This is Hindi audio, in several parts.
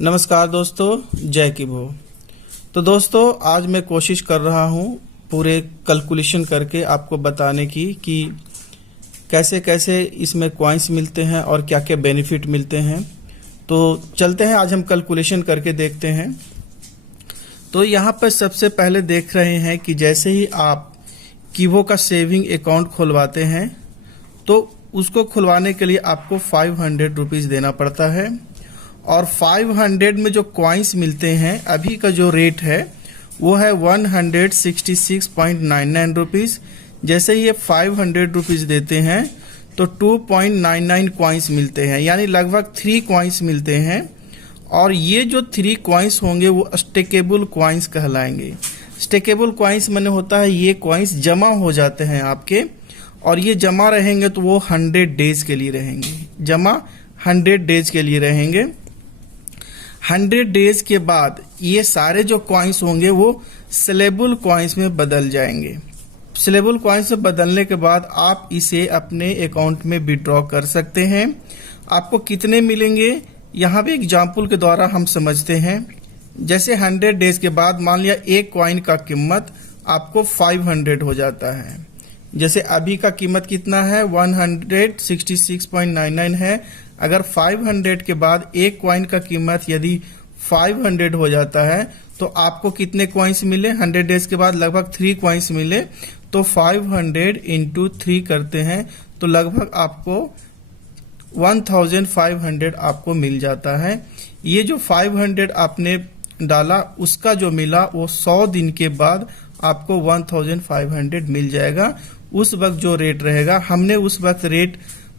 नमस्कार दोस्तों, जय की भो। तो दोस्तों, आज मैं कोशिश कर रहा हूँ पूरे कैलकुलेशन करके आपको बताने की कि कैसे कैसे इसमें कॉइन्स मिलते हैं और क्या क्या बेनिफिट मिलते हैं। तो चलते हैं, आज हम कैलकुलेशन करके देखते हैं। तो यहाँ पर सबसे पहले देख रहे हैं कि जैसे ही आप कीवो का सेविंग अकाउंट खुलवाते हैं तो उसको खुलवाने के लिए आपको 500 रुपीज़ देना पड़ता है और 500 में जो कॉइन्स मिलते हैं अभी का जो रेट है वो है 166.99 रुपीज़। जैसे ही ये 500 रुपीज़ देते हैं तो 2.99 कॉइन्स मिलते हैं, यानी लगभग 3 कॉइन्स मिलते हैं। और ये जो 3 कॉइन्स होंगे वो स्टेकेबल कॉइन्स कहलाएंगे। स्टेकेबल कॉइन्स माने होता है ये कॉइन्स जमा हो जाते हैं आपके, और ये जमा रहेंगे तो वो 100 डेज के लिए रहेंगे, जमा 100 डेज के लिए रहेंगे। 100 डेज के बाद ये सारे जो कॉइन्स होंगे वो सेलेबल कॉइन्स में बदल जाएंगे। सेलेबल कॉइन्स में बदलने के बाद आप इसे अपने अकाउंट में विड्रॉ कर सकते हैं। आपको कितने मिलेंगे, यहाँ भी एग्जाम्पल के द्वारा हम समझते हैं। जैसे 100 डेज के बाद मान लिया एक कॉइन का कीमत आपको 500 हो जाता है। जैसे अभी का कीमत कितना है, 166.99 है। अगर 500 के बाद एक कॉइन का कीमत यदि 500 हो जाता है तो आपको कितने कॉइन्स मिले, 100 डेज के बाद लगभग 3 कॉइन्स मिले। तो 500 इंटू 3 करते हैं तो लगभग आपको 1500 आपको मिल जाता है। ये जो 500 आपने डाला उसका जो मिला वो 100 दिन के बाद आपको 1500 मिल जाएगा। उस वक्त जो रेट रहेगा, हमने उस वक्त रेट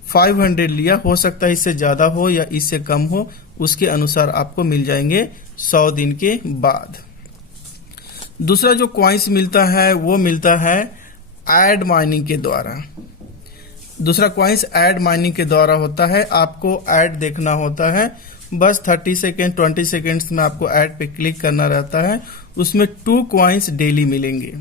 500 लिया, हो सकता है इससे ज्यादा हो या इससे कम हो, उसके अनुसार आपको मिल जाएंगे 100 दिन के बाद। दूसरा जो कॉइन्स मिलता है वो मिलता है ऐड माइनिंग के द्वारा। दूसरा कॉइन्स ऐड माइनिंग के द्वारा होता है। आपको ऐड देखना होता है, बस 30 सेकेंड 20 सेकेंड्स में आपको ऐड पे क्लिक करना रहता है। उसमें 2 कॉइन्स डेली मिलेंगे।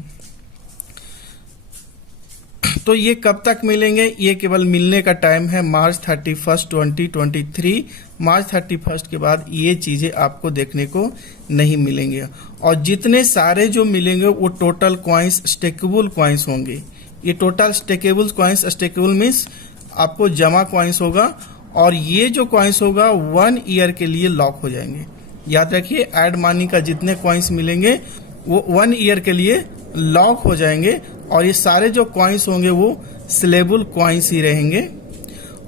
तो ये कब तक मिलेंगे, ये केवल मिलने का टाइम है मार्च 31, 2023। मार्च 31 के बाद ये चीजें आपको देखने को नहीं मिलेंगे। और जितने सारे जो मिलेंगे वो टोटल कॉइन्स स्टेकेबल कॉइन्स होंगे। ये total stakeable coins, stakeable means आपको जमा कॉइन्स होगा, और ये जो कॉइन्स होगा 1 ईयर के लिए लॉक हो जाएंगे। याद रखिए, ऐड मनी का जितने कॉइन्स मिलेंगे वो 1 ईयर के लिए लॉक हो जाएंगे, और ये सारे जो कॉइन्स होंगे वो सेलेबल कॉइन्स ही रहेंगे।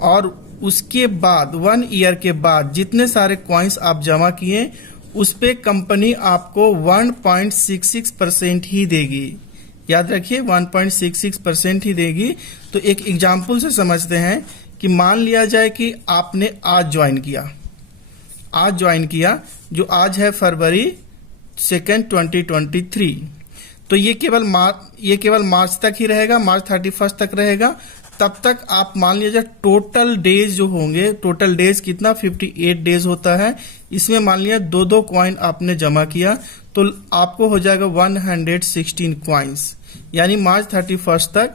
और उसके बाद 1 ईयर के बाद जितने सारे कॉइन्स आप जमा किए उस पे कंपनी आपको 1.66% ही देगी। याद रखिए, 1.66% ही देगी। तो एक एग्जाम्पल से समझते हैं कि मान लिया जाए कि आपने आज ज्वाइन किया, जो आज है फरवरी 2, 2023। तो ये केवल मार्च तक ही रहेगा, मार्च 31 तक रहेगा। तब तक आप मान लीजिए टोटल डेज जो होंगे, टोटल डेज कितना 58 डेज होता है। इसमें मान लिया 2 कॉइन आपने जमा किया तो आपको हो जाएगा 116 कॉइन्स, यानी मार्च 31 तक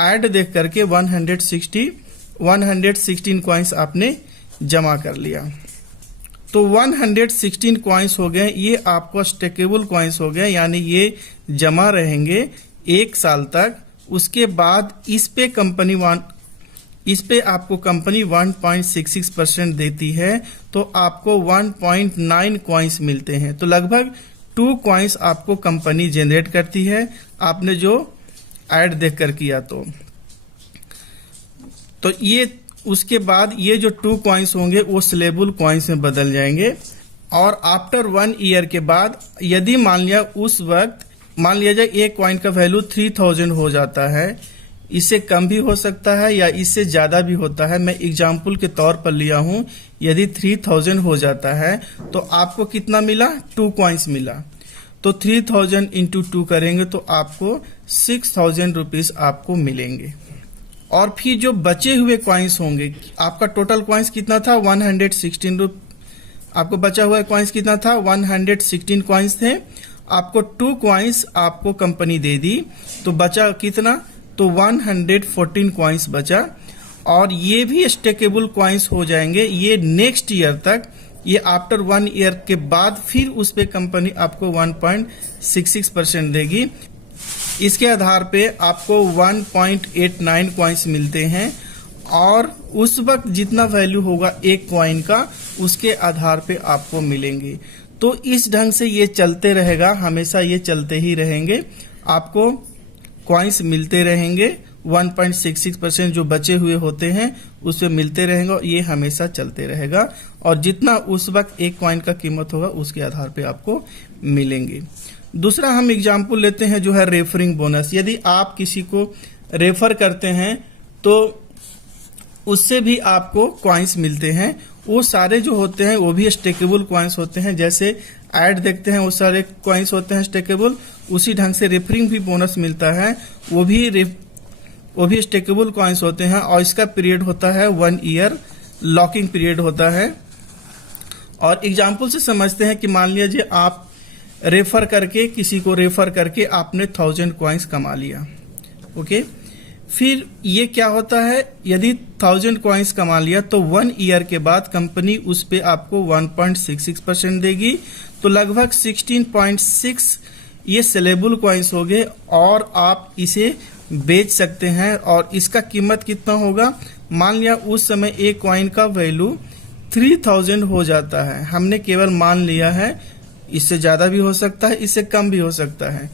ऐड देख करके 116 कॉइन्स आपने जमा कर लिया। तो 116 कॉइन्स हो गए, ये आपको स्टेकेबल कॉइन्स हो गए, यानी ये जमा रहेंगे 1 साल तक। उसके बाद इस पे आपको कंपनी 1.66% देती है, तो आपको 1.9 कॉइन्स मिलते हैं। तो लगभग 2 कॉइन्स आपको कंपनी जनरेट करती है, आपने जो ऐड देखकर किया तो ये उसके बाद ये जो 2 कॉइन्स होंगे वो सेलेबल कॉइन्स में बदल जाएंगे। और आफ्टर 1 ईयर के बाद यदि मान लिया उस वक्त मान लिया जाए एक कॉइन का वैल्यू 3000 हो जाता है, इससे कम भी हो सकता है या इससे ज्यादा भी होता है। मैं एग्जाम्पल के तौर पर लिया हूं, यदि 3000 हो जाता है तो आपको कितना मिला, 2 कॉइन्स मिला। तो 3000 इंटू 2 करेंगे तो आपको 6000 रुपीज आपको मिलेंगे। और फिर जो बचे हुए कॉइन्स होंगे, आपका टोटल कॉइन्स कितना था, 116 आपको बचा हुआ कॉइन्स कितना था, 116 कॉइन्स थे। आपको 2 कॉइन्स आपको कंपनी दे दी, तो बचा कितना, तो 114 कॉइन्स बचा। और ये भी स्टेकेबल कॉइन्स हो जाएंगे, ये नेक्स्ट ईयर तक ये आफ्टर 1 ईयर के बाद फिर उस पे कंपनी आपको 1.66% देगी। इसके आधार पे आपको 1.89 कॉइन्स मिलते हैं और उस वक्त जितना वैल्यू होगा एक कॉइन का उसके आधार पे आपको मिलेंगे। तो इस ढंग से ये चलते रहेगा, हमेशा ये चलते ही रहेंगे, आपको कॉइन्स मिलते रहेंगे। 1.66% जो बचे हुए होते हैं उसमें मिलते रहेंगे और ये हमेशा चलते रहेगा और जितना उस वक्त एक कॉइन का कीमत होगा उसके आधार पे आपको मिलेंगे। दूसरा हम एग्जाम्पल लेते हैं जो है रेफरिंग बोनस। यदि आप किसी को रेफर करते हैं तो उससे भी आपको कॉइन्स मिलते हैं। वो सारे जो होते हैं वो भी स्टेकेबल कॉइन्स होते हैं। जैसे ऐड देखते हैं वो सारे कॉइन्स होते हैं स्टेकेबल, उसी ढंग से रेफरिंग भी बोनस मिलता है, वो भी स्टेकेबल कॉइन्स होते हैं और इसका पीरियड होता है 1 ईयर, लॉकिंग पीरियड होता है। और एग्जाम्पल से समझते हैं कि मान लीजिए आप रेफर करके किसी को रेफर करके आपने 1000 कॉइन्स कमा लिया, ओके। फिर ये क्या होता है, यदि 1000 कॉइन्स कमा लिया तो 1 ईयर के बाद कंपनी उस पे आपको 1.66% देगी। तो लगभग 16.6 ये सेलेबल कॉइन्स हो गए और आप इसे बेच सकते हैं। और इसका कीमत कितना होगा, मान लिया उस समय एक कॉइन का वैल्यू 3000 हो जाता है, हमने केवल मान लिया है, इससे ज्यादा भी हो सकता है, इससे कम भी हो सकता है।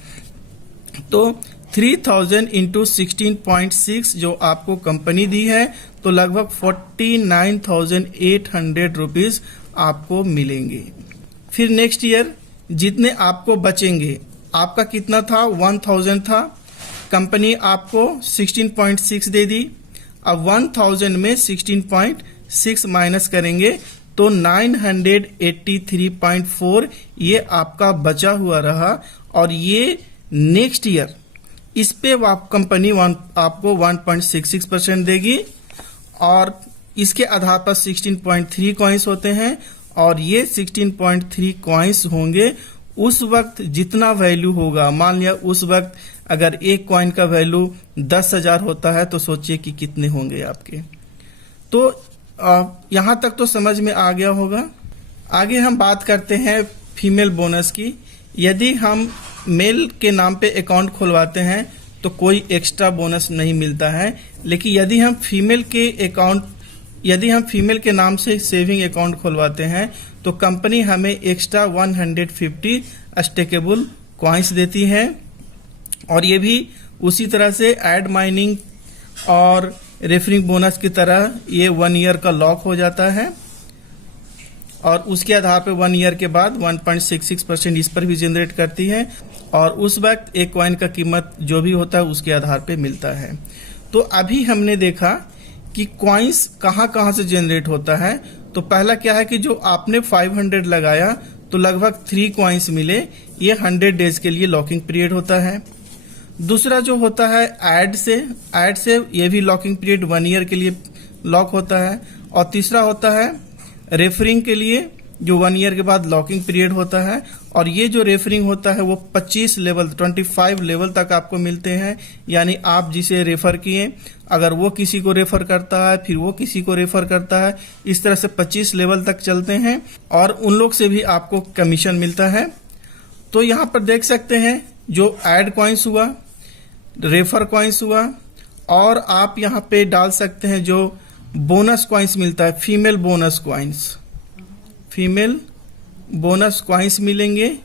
तो 3000 इंटू 16.6 जो आपको कंपनी दी है तो लगभग 49,800 रुपीज आपको मिलेंगे। फिर नेक्स्ट ईयर जितने आपको बचेंगे, आपका कितना था 1000 था, कंपनी आपको 16.6 दे दी। अब 1000 में 16.6 माइनस करेंगे तो 983.4 ये आपका बचा हुआ रहा और ये नेक्स्ट ईयर इस पे कंपनी आपको 1.66% देगी और इसके आधार पर 16.3 कॉइन्स होते हैं और ये 16.3 कॉइन्स होंगे। उस वक्त जितना वैल्यू होगा, मान लिया उस वक्त अगर एक कॉइन का वैल्यू 10,000 होता है तो सोचिए कि कितने होंगे आपके। तो यहां तक तो समझ में आ गया होगा। आगे हम बात करते हैं फीमेल बोनस की। यदि हम मेल के नाम पे अकाउंट खुलवाते हैं तो कोई एक्स्ट्रा बोनस नहीं मिलता है, लेकिन यदि हम फीमेल के नाम से सेविंग अकाउंट खुलवाते हैं तो कंपनी हमें एक्स्ट्रा 150 स्टेकेबल कॉइन्स देती है और ये भी उसी तरह से ऐड माइनिंग और रेफरिंग बोनस की तरह ये 1 ईयर का लॉक हो जाता है और उसके आधार पर 1 ईयर के बाद 1.66% इस पर भी जनरेट करती है और उस वक्त एक कॉइन का कीमत जो भी होता है उसके आधार पे मिलता है। तो अभी हमने देखा कि कॉइन्स कहां से जनरेट होता है। तो पहला क्या है कि जो आपने 500 लगाया तो लगभग 3 कॉइन्स मिले, ये 100 डेज के लिए लॉकिंग पीरियड होता है। दूसरा जो होता है ऐड से ये भी लॉकिंग पीरियड 1 ईयर के लिए लॉक होता है। और तीसरा होता है रेफरिंग के लिए जो 1 ईयर के बाद लॉकिंग पीरियड होता है और ये जो रेफरिंग होता है वो 25 लेवल तक आपको मिलते हैं। यानी आप जिसे रेफर किए अगर वो किसी को रेफर करता है फिर वो किसी को रेफर करता है, इस तरह से 25 लेवल तक चलते हैं और उन लोग से भी आपको कमीशन मिलता है। तो यहाँ पर देख सकते हैं जो ऐड कॉइन्स हुआ, रेफर कॉइन्स हुआ और आप यहाँ पे डाल सकते हैं जो बोनस कॉइन्स मिलता है, फीमेल बोनस कॉइन्स मिलेंगे।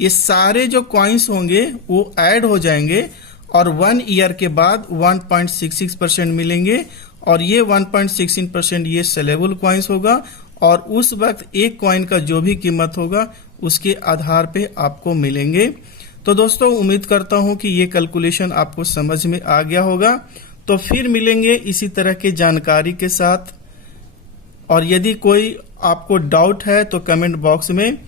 ये सारे जो कॉइन्स होंगे वो ऐड हो जाएंगे और 1 ईयर के बाद 1.66% मिलेंगे और ये 1.16% ये सेलेबल कॉइन्स होगा और उस वक्त एक कॉइन का जो भी कीमत होगा उसके आधार पे आपको मिलेंगे। तो दोस्तों उम्मीद करता हूं कि ये कैलकुलेशन आपको समझ में आ गया होगा। तो फिर मिलेंगे इसी तरह के जानकारी के साथ और यदि कोई आपको डाउट है तो कमेंट बॉक्स में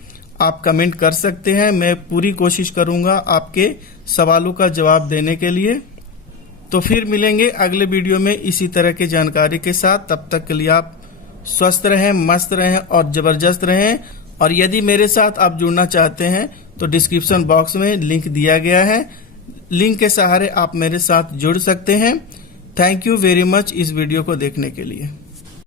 आप कमेंट कर सकते हैं। मैं पूरी कोशिश करूंगा आपके सवालों का जवाब देने के लिए। तो फिर मिलेंगे अगले वीडियो में इसी तरह की जानकारी के साथ। तब तक के लिए आप स्वस्थ रहें, मस्त रहें और जबरदस्त रहें। और यदि मेरे साथ आप जुड़ना चाहते हैं तो डिस्क्रिप्शन बॉक्स में लिंक दिया गया है, लिंक के सहारे आप मेरे साथ जुड़ सकते हैं। थैंक यू वेरी मच इस वीडियो को देखने के लिए।